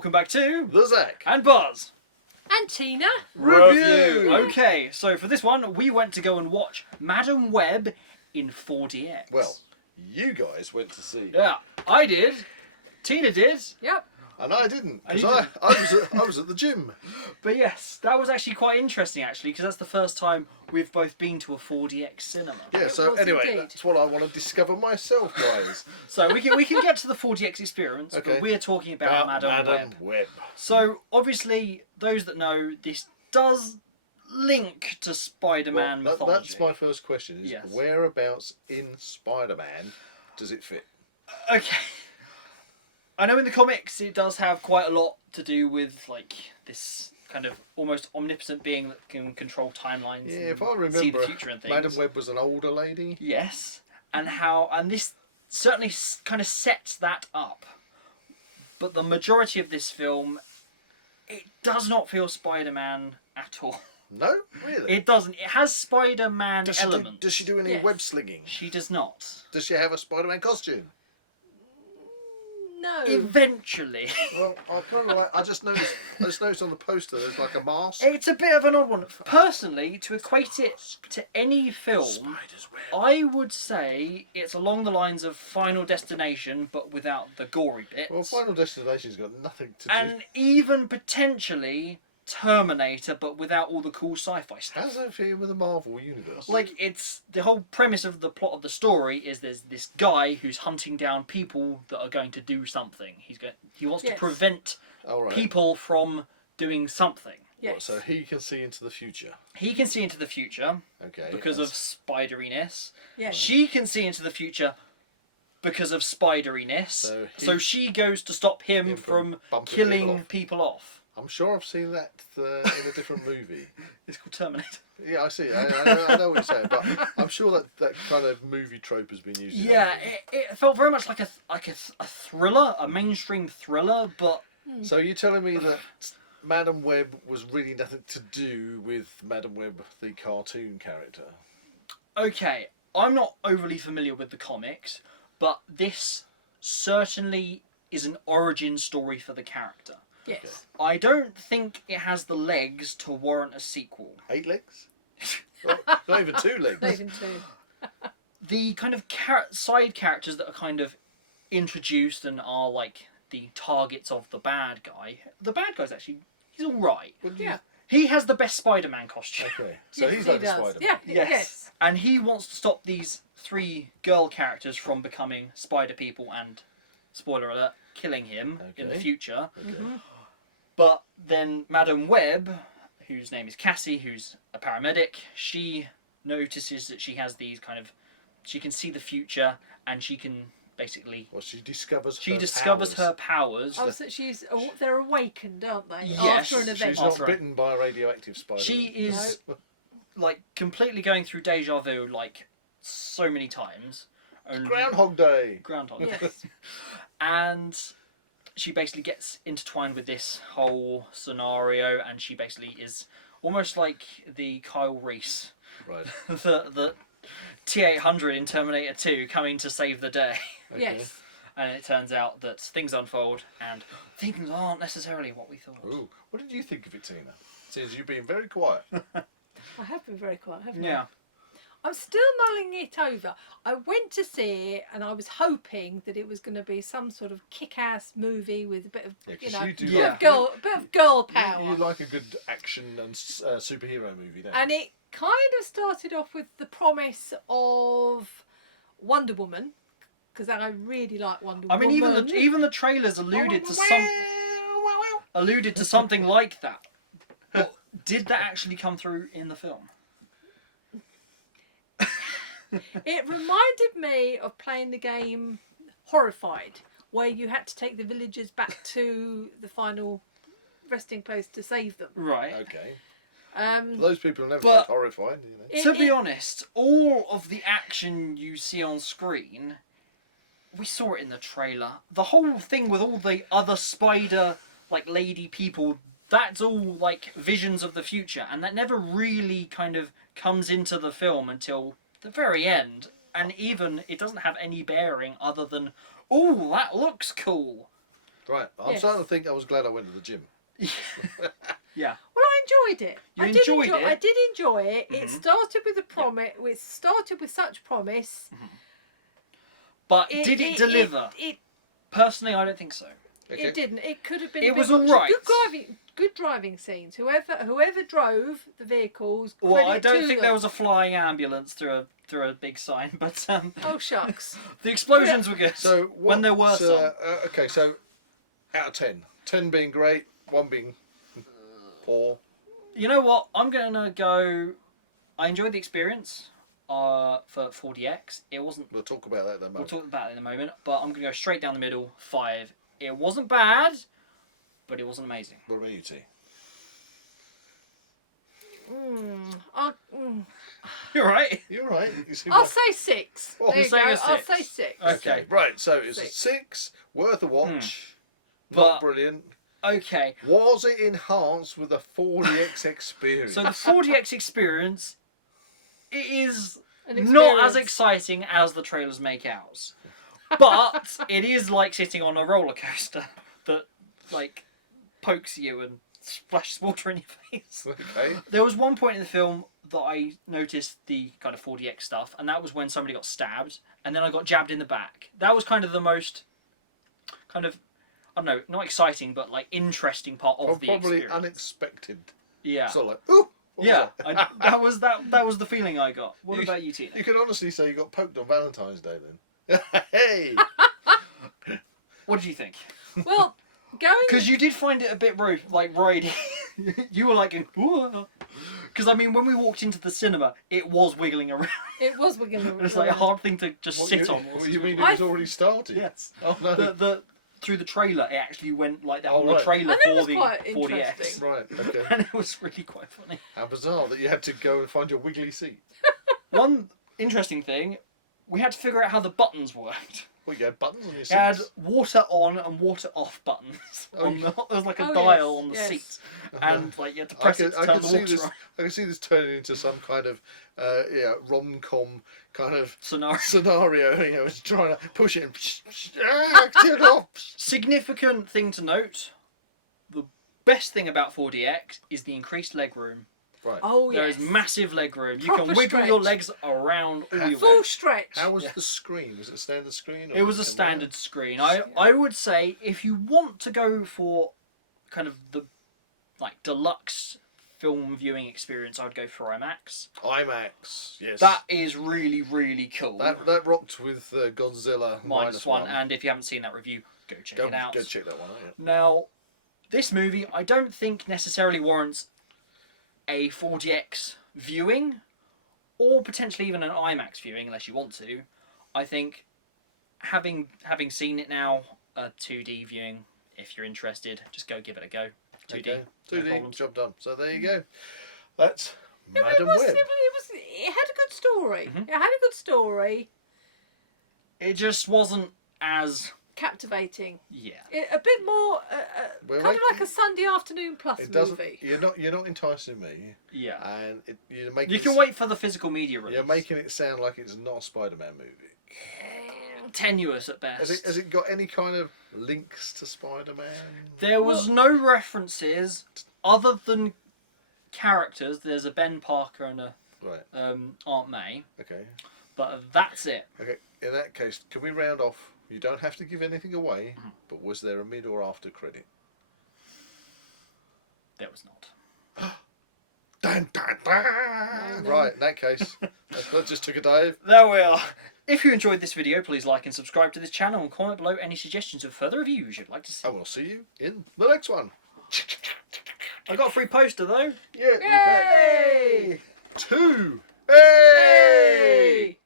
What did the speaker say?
welcome back to The Zak and Buzz And Tina. Review. Okay, so for this one, we went to go and watch Madam Web in 4DX. Well, you guys went to see. Yeah, I did. Tina did. Yep. And I didn't, And because you I was at the gym. But yes, that was actually quite interesting, actually, because that's the first time we've both been to a 4DX cinema. Yeah, It so was anyway, indeed. that's what I want to discover myself, guys. So we can get to the 4DX experience, Okay. but we're talking about Madam Web. So obviously, those that know, this does link to Spider-Man Well, mythology. that's my first question, is Yes. whereabouts in Spider-Man does it fit? Okay. I know in the comics it does have quite a lot to do with like this kind of almost omnipotent being that can control timelines. Yeah, and if I see the remember, future and things. Madam Web was an older lady. Yes, and this certainly kind of sets that up. But the majority of this film, it does not feel Spider-Man at all. No? Really? It doesn't. It has Spider-Man elements. Does she do any Yes. web slinging? She does not. Does she have a Spider-Man costume? No. Eventually. Well, I kind of like. I just noticed on the poster there's like a mask. It's a bit of an odd one. Personally, to equate it to any film, Spider's web. I would say it's along the lines of Final Destination, but without the gory bits. Well, Final Destination's got nothing to do. And even potentially Terminator, but without all the cool sci-fi How stuff. does that fit in with the Marvel universe? Like, it's the whole premise of the plot of the story is there's this guy who's hunting down people that are going to do something. He wants to Yes. prevent All right. people from doing something. Yes. What, so he can see into the future. He can see into the future Okay. because of spideriness. Yes. She can see into the future because of spideriness. So She goes to stop him him from bumping killing off. people off. I'm sure I've seen that in a different movie. It's called Terminator. Yeah, I see. I know what you're saying, but I'm sure that kind of movie trope has been used. in Yeah, other things. it felt very much like a thriller, a mainstream thriller, but So you're telling me that Madam Web was really nothing to do with Madam Web, the cartoon character? okay, I'm not overly familiar with the comics, but this certainly is an origin story for the character. Yes. I don't think it has the legs to warrant a sequel. 8 legs? Not even 2 legs. Not even two. The kind of side characters that are kind of introduced and are like the targets of the bad guy. The bad guy's actually, he's all right. Well, Yeah. He has the best Spider-Man costume. Okay. So Yes, he's he like the does. Spider-Man. Yeah. Yes. And he wants to stop these 3 girl characters from becoming spider people and, spoiler alert, killing him in the Okay. future. Okay. But then Madam Web, whose name is Cassie, who's a paramedic, she notices that she has these kind of... She can see the future and she can basically... Well, she discovers her powers. Oh, so they're awakened, aren't they? Yes. After an event. She's not After- bitten by a radioactive spider. She is like completely going through deja vu like so many times. And Groundhog Day. Groundhog. Yes. And she basically gets intertwined with this whole scenario, and she basically is almost like the Kyle Reese, Right. the T-800 in Terminator 2 coming to save the day. Okay. Yes. And it turns out that things unfold, and things aren't necessarily what we thought. Ooh. What did you think of it, Tina? Since you've been very quiet. I have been very quiet, haven't I? Yeah. I'm still mulling it over. I went to see it and I was hoping that it was going to be some sort of kick-ass movie with a bit of, Yeah, 'cause you know, you do Yeah. like, bit of girl power. you like a good action and superhero movie, don't you? And it kind of started off with the promise of Wonder Woman, because I really like Wonder I Woman. mean, even the trailers alluded to something like that. But did that actually come through in the film? It reminded me of playing the game Horrified, where you had to take the villagers back to the final resting place to save them. Right. Okay. Um, Those people are never But- quite horrified, you know. To be honest, all of the action you see on screen, we saw it in the trailer. The whole thing with all the other spider, like, lady people, that's all, like, visions of the future. And that never really kind of comes into the film until the very end. And even, it doesn't have any bearing other than, oh, that looks cool. Right. I'm Yes. starting to think I was glad I went to the gym. Yeah. Well, I enjoyed it. You I enjoyed it? I did enjoy it. Mhm. It started with a promise. It started with such promise. But did it deliver? Personally, I don't think so. Okay. It didn't. It could have been. It a bit was much. all right. Good driving scenes. Whoever drove the vehicles. Well, I credit don't to think them. there was a flying ambulance through a big sign, but Oh shucks. the explosions were good. So when there were some. okay, so out of 10. 10 being great, 1 being poor. You know what? I'm gonna go. I enjoyed the experience for 4DX. It wasn't. We'll talk about that in a We'll moment. talk about it in a moment. But I'm gonna go straight down the middle. 5. It wasn't bad, but it wasn't amazing. What about you, T? You're right. You're right. You see I'll what- say 6. Oh, There you're you saying go. a I'll 6. say 6. Okay. Right, so it's a 6. 6, worth a watch. But- Not brilliant. Okay. Was it enhanced with a 4DX experience? So the 4DX experience, it is An not as experience. exciting as the trailers make out, but it is like sitting on a roller coaster that like pokes you and splashes water in your face. Okay. There was one point in the film that I noticed the kind of 4DX stuff, and that was when somebody got stabbed, and then I got jabbed in the back. That was kind of the most kind of, I don't know, not exciting, but like interesting part of the Probably experience. unexpected. Yeah. Sort of like, ooh. what was Yeah, that? that was the feeling I got. What You- about you, Tina? You could honestly say you got poked on Valentine's Day then. Hey! What did you think? Well, going. Because you did find it a bit ridey. You were like, because I mean, when we walked into the cinema, it was wiggling around. It was wiggling around. It's like a hard thing to just sit on. What you mean it I- was already started? Yes. Oh no. Through the trailer, it actually went like that Oh, on the right. trailer And it for was the quite 4DX, interesting. Right, okay. and it was really quite funny. How bizarre that you had to go and find your wiggly seat. One interesting thing, we had to figure out how the buttons worked. Well, you had buttons on your It had seats. water on and water off buttons. Oh, On the, there was like a Oh, dial yes, on the yes. seat, and like you had to press it to turn the see water this. on. I can see this turning into some kind of rom-com kind of Scenario. scenario. You know, it's trying to push it and turn it off. Significant thing to note: the best thing about 4DX is the increased leg room. Right. Oh There yes. is massive leg room. You Proper can wiggle your stretch. legs around all you Full want. stretch. How was Yes. the screen? Was it a standard screen? Or It was a it standard screen. I would say if you want to go for kind of the like deluxe film viewing experience, I would go for IMAX. IMAX. Yes. That is really really cool. that rocked with Godzilla -1, and if you haven't seen that review, go check Go it out. check that one out. Yeah. Now, this movie I don't think necessarily warrants a 4DX viewing, or potentially even an IMAX viewing, unless you want to. I think having seen it now, a 2D viewing, if you're interested, just go give it a go. 2D, Okay. no 2D, problems. job done. So there you go. That's It Madam was, Web. it had a good story. Mm-hmm. It had a good story. It just wasn't as Captivating. yeah. A bit more, We're kind of making- like a Sunday afternoon plus It doesn't. movie. You're not enticing me, Yeah. and you're making. You can wait for the physical media release. You're making it sound like it's not a Spider-Man movie. Tenuous at best. Has it got any kind of links to Spider-Man? There was no references other than characters. There's a Ben Parker and a Right. Aunt May, Okay. but that's it. Okay. In that case, can we round off? You don't have to give anything away, Mm-hmm. but was there a mid or after credit? There was not. Dun, dun, dun. Right. In that case, that just took a dive. There we are. If you enjoyed this video, please like and subscribe to this channel and comment below any suggestions of further reviews you'd like to see. And we'll see you in the next one. I got a free poster though. Yeah. Yay! 2. Hey!